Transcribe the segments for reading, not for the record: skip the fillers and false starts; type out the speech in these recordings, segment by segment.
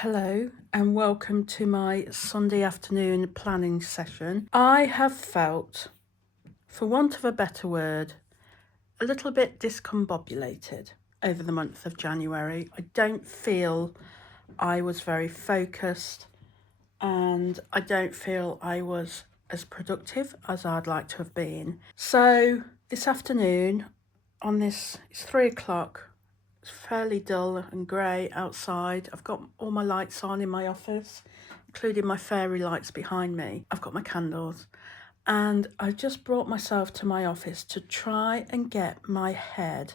Hello and welcome to my Sunday afternoon planning session. I have felt, for want of a better word, a little bit discombobulated over the month of January. I don't feel I was very focused and I don't feel I was as productive as I'd like to have been. So this afternoon it's 3 o'clock. It's fairly dull and grey outside. I've got all my lights on in my office, including my fairy lights behind me. I've got my candles. And I just brought myself to my office to try and get my head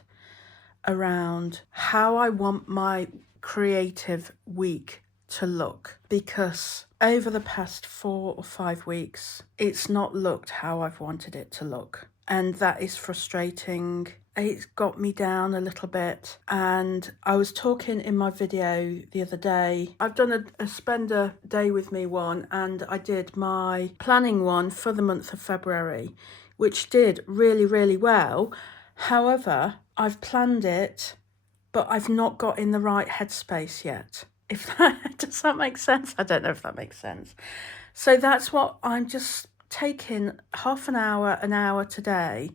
around how I want my creative week to look. Because over the past 4 or 5 weeks, it's not looked how I've wanted it to look. And that is frustrating. It's got me down a little bit. And I was talking in my video the other day. I've done a spend a day with me one, and I did my planning one for the month of February, which did really, really well. However, I've planned it, but I've not got in the right headspace yet. Does that make sense? I don't know if that makes sense. So that's what I'm just taking half an hour today,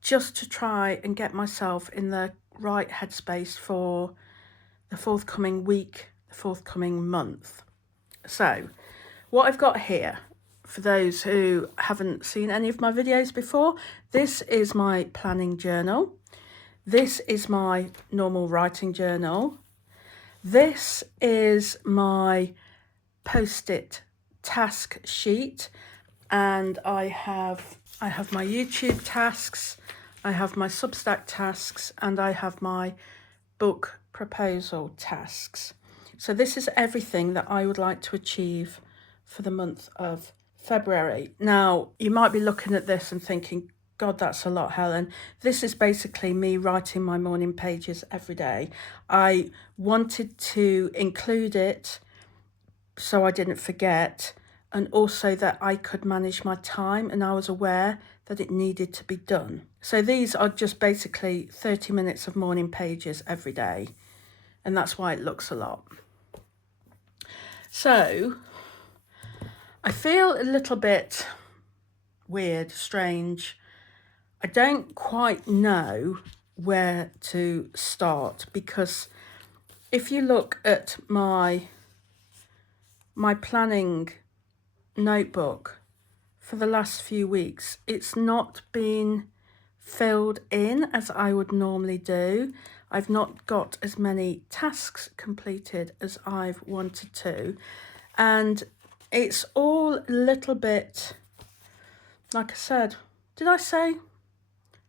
just to try and get myself in the right headspace for the forthcoming week, the forthcoming month. So what I've got here, for those who haven't seen any of my videos before, this is my planning journal. This is my normal writing journal. This is my post-it task sheet, and I have my YouTube tasks, I have my Substack tasks, and I have my book proposal tasks. So this is everything that I would like to achieve for the month of February. Now, you might be looking at this and thinking, God, that's a lot, Helen. This is basically me writing my morning pages every day. I wanted to include it so I didn't forget, and also that I could manage my time, and I was aware that it needed to be done. So these are just basically 30 minutes of morning pages every day, and that's why it looks a lot. So I feel a little bit weird, strange. I don't quite know where to start, because if you look at my planning notebook for the last few weeks, it's not been filled in as I would normally do. I've not got as many tasks completed as I've wanted to, and it's all a little bit, like I said, did I say?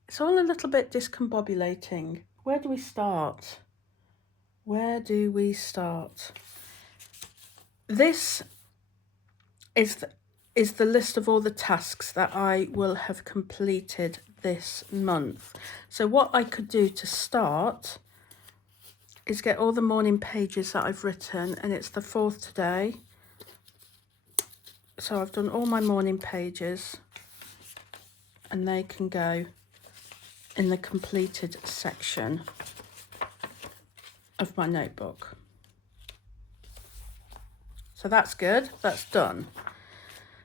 It's all a little bit discombobulating. Where do we start? Where do we start? This is the list of all the tasks that I will have completed this month. So what I could do to start is get all the morning pages that I've written, and it's the 4th today. So I've done all my morning pages, and they can go in the completed section of my notebook. So that's good, that's done.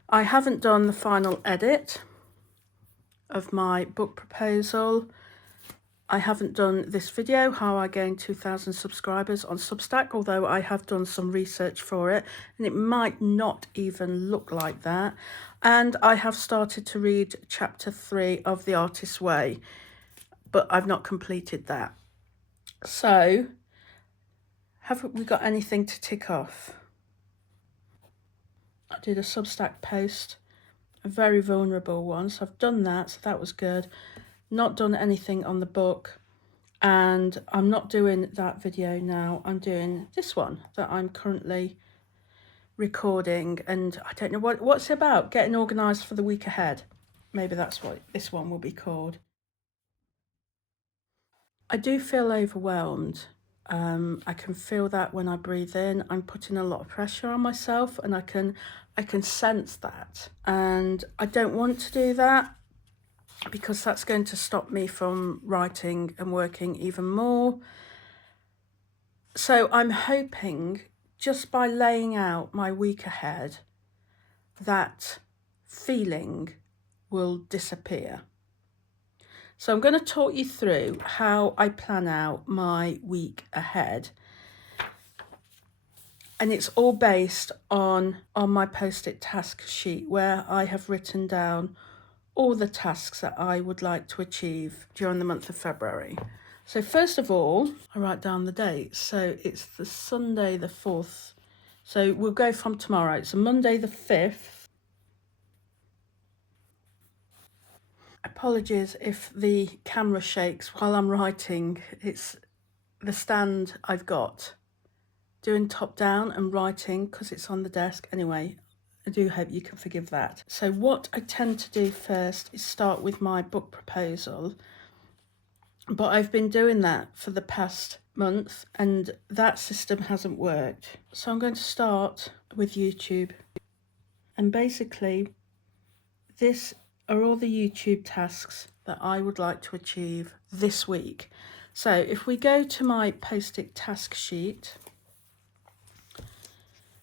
I haven't done the final edit of my book proposal. I haven't done this video, how I gained 2,000 subscribers on Substack, although I have done some research for it, and it might not even look like that. And I have started to read chapter 3 of The Artist's Way, but I've not completed that. So, haven't we got anything to tick off? I did a Substack post, a very vulnerable one, so I've done that, so that was good. Not done anything on the book, and I'm not doing that video now. I'm doing this one that I'm currently recording, and I don't know what's it about, getting organised for the week ahead. Maybe that's what this one will be called. I do feel overwhelmed. I can feel that when I breathe in. I'm putting a lot of pressure on myself, and I can sense that. And I don't want to do that, because that's going to stop me from writing and working even more. So I'm hoping just by laying out my week ahead, that feeling will disappear. So I'm going to talk you through how I plan out my week ahead. And it's all based on my post-it task sheet, where I have written down all the tasks that I would like to achieve during the month of February. So first of all, I write down the date. So it's the Sunday the 4th. So we'll go from tomorrow. It's a Monday the 5th. Apologies if the camera shakes while I'm writing. It's the stand I've got, doing top down and writing because it's on the desk. Anyway, I do hope you can forgive that. So what I tend to do first is start with my book proposal, but I've been doing that for the past month and that system hasn't worked. So I'm going to start with YouTube, and basically this are all the YouTube tasks that I would like to achieve this week. So if we go to my post-it task sheet,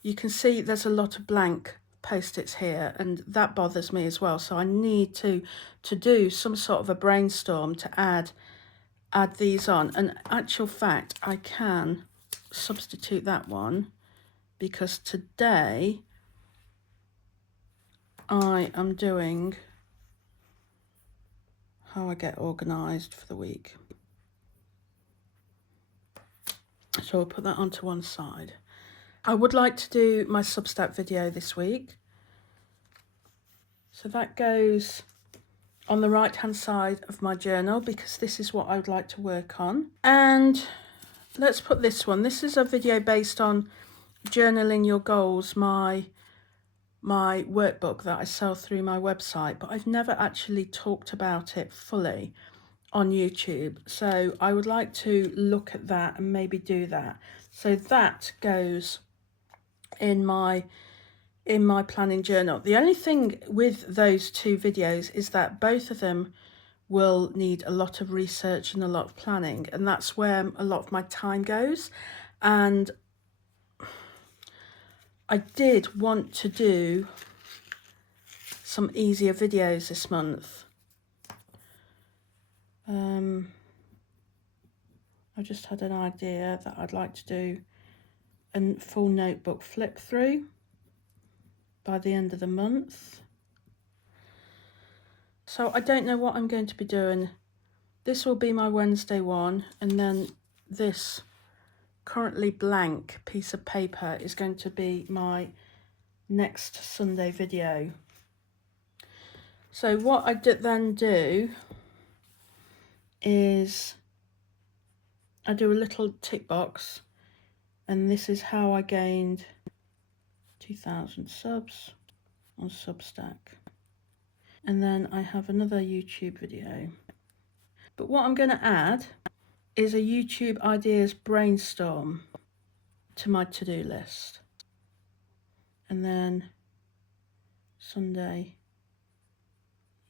you can see there's a lot of blank post-its here, and that bothers me as well. So I need to do some sort of a brainstorm to add these on. And actual fact, I can substitute that one, because today I am doing how I get organised for the week. So I'll put that onto one side. I would like to do my Substack video this week. So that goes on the right hand side of my journal, because this is what I would like to work on. And let's put this one. This is a video based on Journaling Your Goals, my workbook that I sell through my website, but I've never actually talked about it fully on YouTube. So I would like to look at that and maybe do that. So that goes in my planning journal. The only thing with those two videos is that both of them will need a lot of research and a lot of planning, and that's where a lot of my time goes. And I did want to do some easier videos this month. I just had an idea that I'd like to do a full notebook flip through by the end of the month. So I don't know what I'm going to be doing. This will be my Wednesday one, and then this currently blank piece of paper is going to be my next Sunday video. So what I then do is I do a little tick box, and this is how I gained 2,000 subs on Substack. And then I have another YouTube video. But what I'm going to add is a YouTube ideas brainstorm to my to-do list. And then Sunday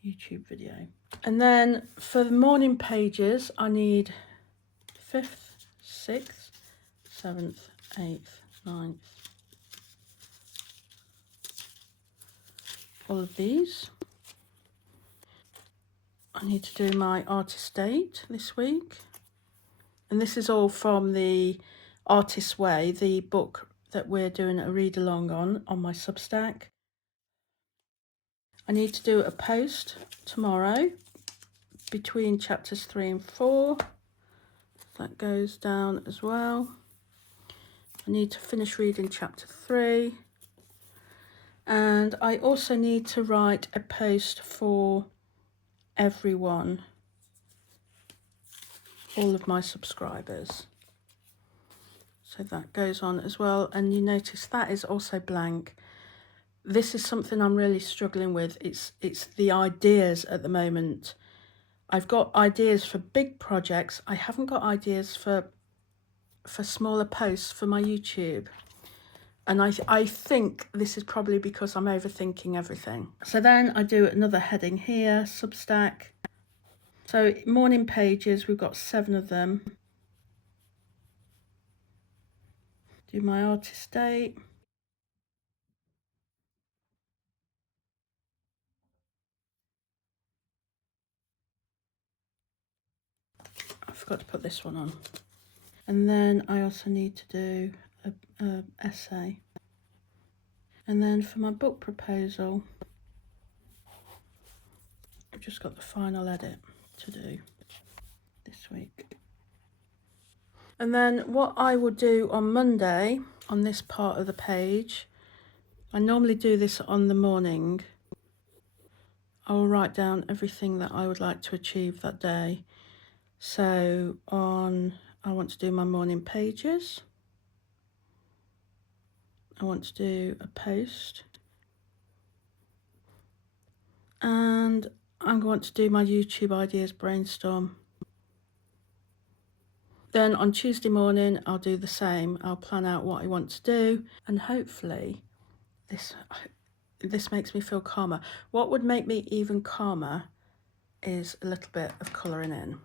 YouTube video. And then for the morning pages, I need 5th, 6th, 7th, 8th, 9th. All of these. I need to do my artist date this week. And this is all from the Artist's Way, the book that we're doing a read along on my Substack. I need to do a post tomorrow between chapters 3 and 4. That goes down as well. I need to finish reading chapter 3. And I also need to write a post for everyone, all of my subscribers. So that goes on as well. And you notice that is also blank. This is something I'm really struggling with. It's the ideas at the moment. I've got ideas for big projects. I haven't got ideas for smaller posts for my YouTube. And I think this is probably because I'm overthinking everything. So then I do another heading here, Substack. So morning pages, we've got 7 of them. do my artist date. I forgot to put this one on. And then I also need to do a essay. And then for my book proposal, I've just got the final edit to do this week. And then what I will do on Monday, on this part of the page, I normally do this on the morning. I will write down everything that I would like to achieve that day. So I want to do my morning pages. I want to do a post. And I'm going to do my YouTube ideas brainstorm. Then on Tuesday morning, I'll do the same. I'll plan out what I want to do, and hopefully this makes me feel calmer. What would make me even calmer is a little bit of colouring in.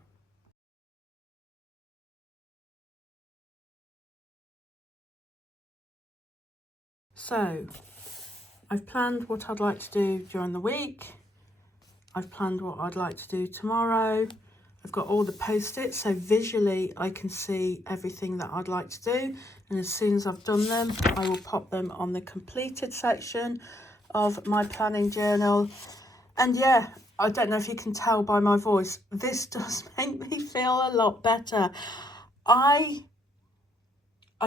So I've planned what I'd like to do during the week. I've planned what I'd like to do tomorrow. I've got all the post-its, so visually I can see everything that I'd like to do. And as soon as I've done them, I will pop them on the completed section of my planning journal. And yeah, I don't know if you can tell by my voice, this does make me feel a lot better. I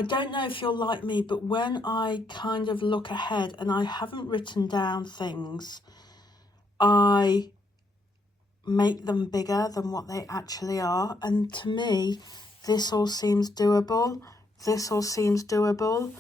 don't know if you're like me, but when I kind of look ahead and I haven't written down things, I make them bigger than what they actually are. And to me, this all seems doable. This all seems doable.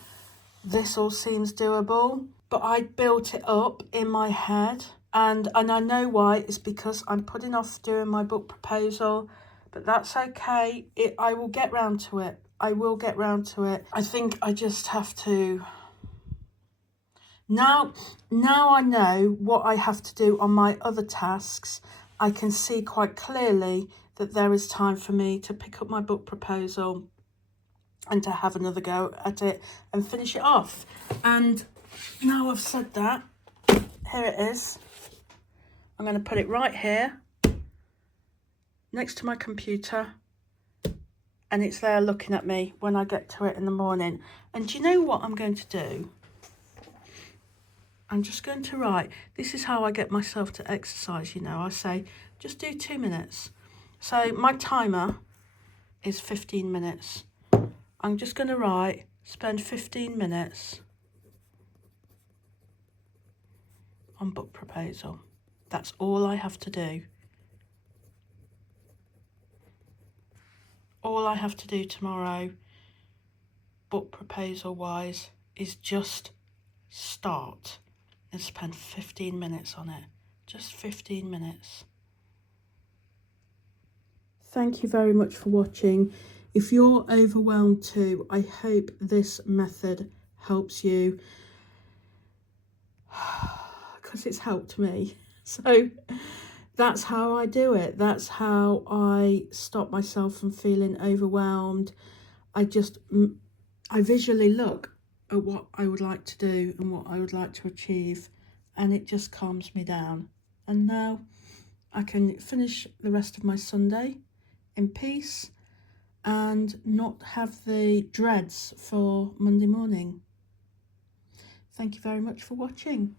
This all seems doable. But I built it up in my head. And I know why. It's because I'm putting off doing my book proposal. But that's okay. I will get round to it. I will get round to it. I think I just have to... Now I know what I have to do on my other tasks. I can see quite clearly that there is time for me to pick up my book proposal and to have another go at it and finish it off. And now I've said that, here it is. I'm going to put it right here next to my computer, and it's there looking at me when I get to it in the morning. And do you know what I'm going to do? I'm just going to write. This is how I get myself to exercise, you know. I say, just do 2 minutes. So my timer is 15 minutes. I'm just going to write, spend 15 minutes on book proposal. That's all I have to do. All I have to do tomorrow, book proposal wise, is just start and spend 15 minutes on it. Just 15 minutes. Thank you very much for watching. If you're overwhelmed too, I hope this method helps you, because it's helped me. So that's how I do it. That's how I stop myself from feeling overwhelmed. I visually look at what I would like to do and what I would like to achieve, and it just calms me down. And now I can finish the rest of my Sunday in peace and not have the dreads for Monday morning. Thank you very much for watching.